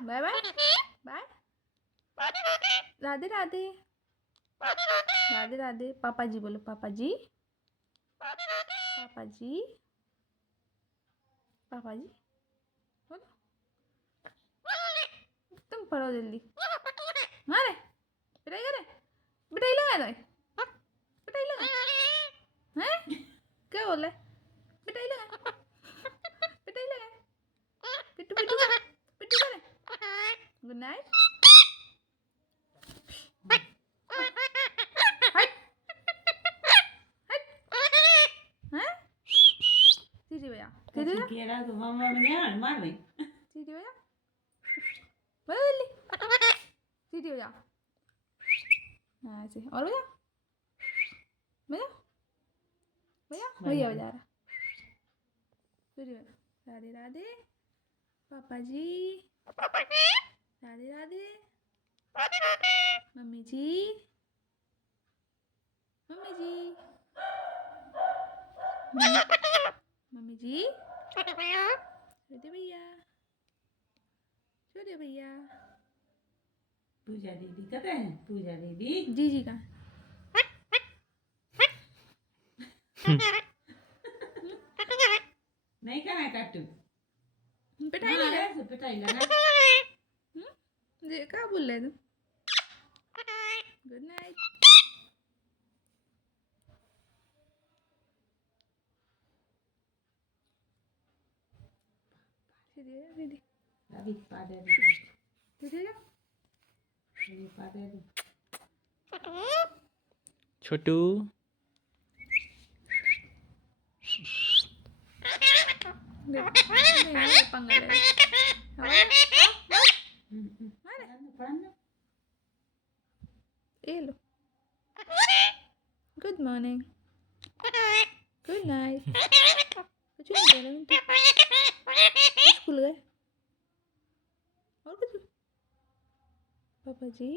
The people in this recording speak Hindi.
Bye bye bye. Radhe Radhe Radhe Radhe. पापा जी बोलो, पापा जी पापा जी पापा जी बोलो। तुम पढ़ो जल्दी। मारे पिटाई करे, पिटाई लगा दो, पिटाई लगा हैं? क्या बोल रहा है? पिटाई लगा, पिटाई लगा, पिट्टू पिट्टू कर, पिट्टू करे। Good night. हट हट हैं? सीधी भैया, सीधी भैया, केरा तो मामा में मार भाई। सीधी भैया, बोलो जल्दी, सीधी हो जा। ऐसे और भैया, भैया भैया भैया बजा रहा। सीधी भैया, राधे राधे पापा जी, राधे राधे मम्मी जी, मम्मी जी, मम्मी जी, छोटे भैया, छोटे भैया। पूजा दीदी कहते हैं, पूजा दीदी जी जी का नहीं करना कट्टू, पिटाई लगा, पिटाई लगा। क्या बोल रहे तुम? Good night. सीधी सीधी अभी पादे सीधी पादे छोटू पंगा ले। ये लो। Good morning, good night. कुछ नहीं कर रहे स्कूल गए और कुछ? पापा जी